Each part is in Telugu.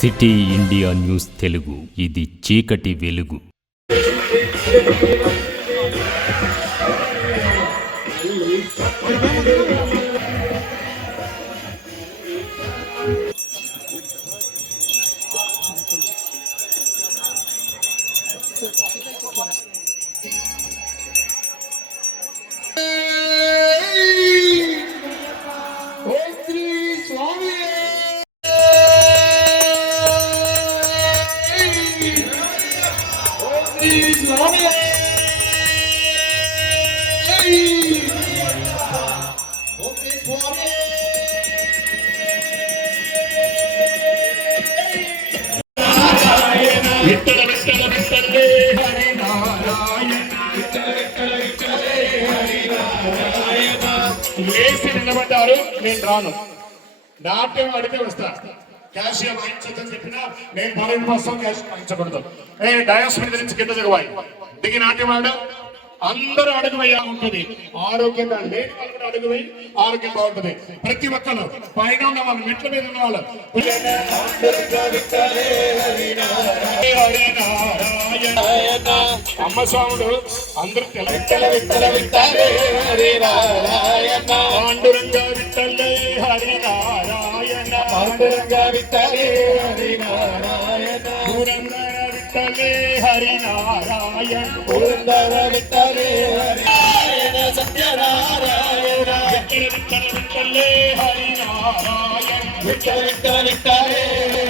సిటీ ఇండియా న్యూస్ తెలుగు, ఇది చీకటి వెలుగు. లేచి నిలబడ్డారు. నేను రాను, నాట్యం అడిగితే వస్తా. క్యాషియం వాయించదని చెప్పినా నేను పని కోసం క్యాషియం వాయించకూడదు. డయాస్ మీద నుంచి కింద దిగవాయి, దిగి నాట్యం ఆడ అందరూ అడుగు వేయాలి ఉంటుంది. ఆరోగ్యంగా లేని వాళ్ళు కూడా అడుగు వేయి, ఆరోగ్యం బాగుంటుంది. ప్రతి ఒక్కరు పైన ఉన్న వాళ్ళు, మెట్ల మీద ఉన్న వాళ్ళు అమ్మ స్వాముడు అందరూ పాండురంగా విట్టలే హరి నారాయణ, పాండురంగా విట్టలే హరి నారాయణ, పురందర విట్టలే హరి నారాయణ, పురందర విట్టలే హరి నారాయణ, సత్యనారాయణ విట్టల విట్టలే హరి నారాయణ, విట్టల విట్టలే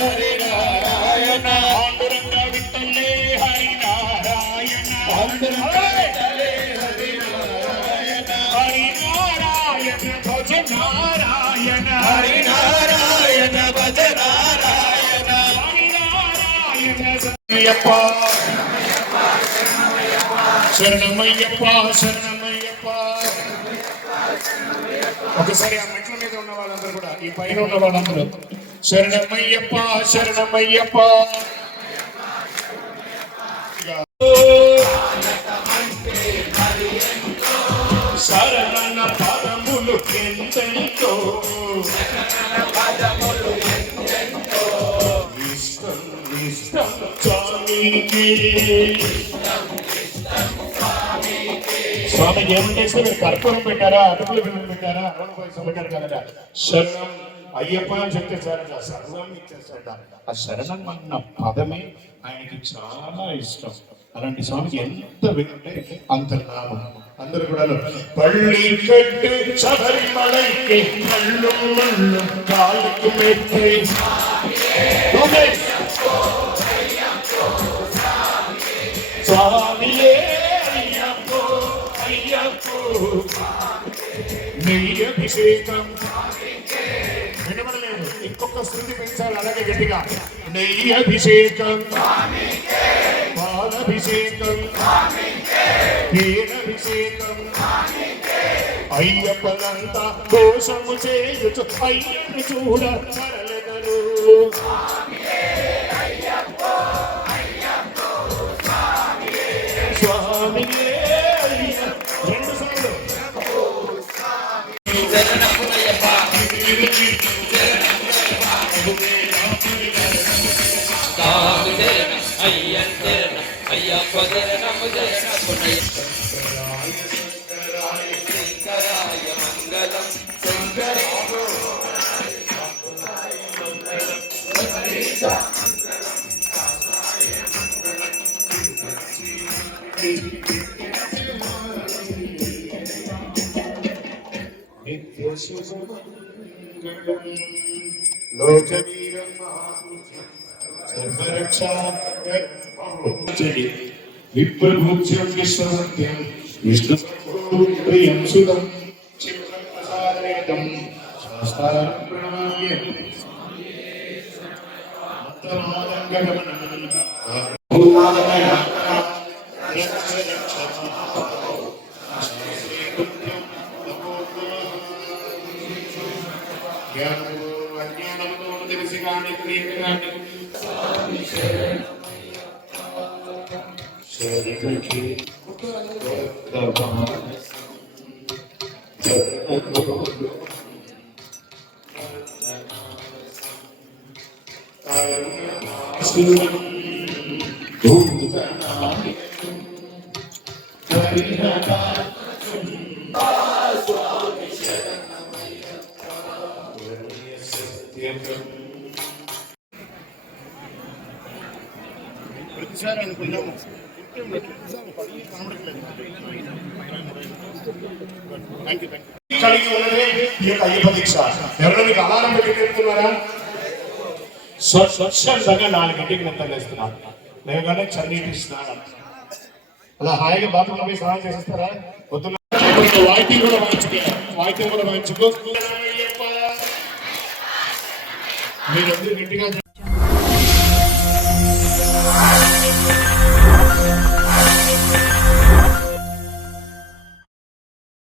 హరి నారాయణ, పాండురంగా విట్టలే హరి నారాయణ, పాండురంగా విట్టలే హరి నారాయణ, హరి నారాయణ భజ నారాయణ, హరి నారాయణ భజ నారాయణ, హరి నారాయణ శరణమయ్యప్ప శరణమయ్యప్ప శరణమయ్యప్ప. ఒకసారి ఆ మెట్ల మీద ఉన్న వాళ్ళందరూ కూడా, ఈ పైన ఉన్న వాళ్ళందరూ శరణమయ్యప్ప శరణమయ్యప్ప. శరణ పదములు ఎంతెంతో ఇష్టం ఇష్టం స్వామికి. స్వామికి ఏమంటే మీరు కర్పూరం పెట్టారా, అటుకులు బిల్లు పెట్టారా, అరవై పైసలు పెట్టారు కదా. శరణం అయ్యప్ప అని చెప్తే సార్ సర్వం ఇచ్చేస్తాడ. ఆ శరణం అన్న పదమే ఆయనకి చాలా ఇష్టం. అలాంటి స్వామికి ఎంత వింటే అంత నామం. అందరూ కూడా పళ్ళి కట్టు శబరిమలైకి మళ్ళు మళ్ళు కాళ్ళకు మెట్టి స్వామియే అయ్యప్పో అయ్యప్పో నెయ్యి అభిషేకం. వినబడలేదు, ఇంకొక శృతి పెంచాలి అలాగే గట్టిగా. నెయ్యి అభిషేకం, పాలభిషేకం, పేరభిషేకం, అయ్యప్పలంతా దోషము చేయుచు అయ్యను చూడ మరలెదరు. స్వామియే రెండు సార్లు లోకవీరం విప్రభూత్యం విశ్వసత్యం విష్ణుప్రియం సుతం చిత్తం శాస్త్రం ప్రణామ్యం అజ్ఞానంతో తెలిసి కానీ తెలియక కానీ శరణకి ప్రతిసారి అనుకున్నాము కలిగి ఉన్నదే ఈ యొక్క అయ్యప్ప దీక్ష. ఎవరైనా మీకు అలారం పెట్టి పెడుతున్నారా? స్వచ్ఛందంగా 4 నిద్ర లేస్తున్నారు. లేవగానే చన్నీటి స్నానం, అలా హాయిగా బాత్రూంలో పోయి స్నానం చేసేస్తారా? పొద్దున్న వాయిద్యం కూడా వాయించుకో. మీరు గట్టిగా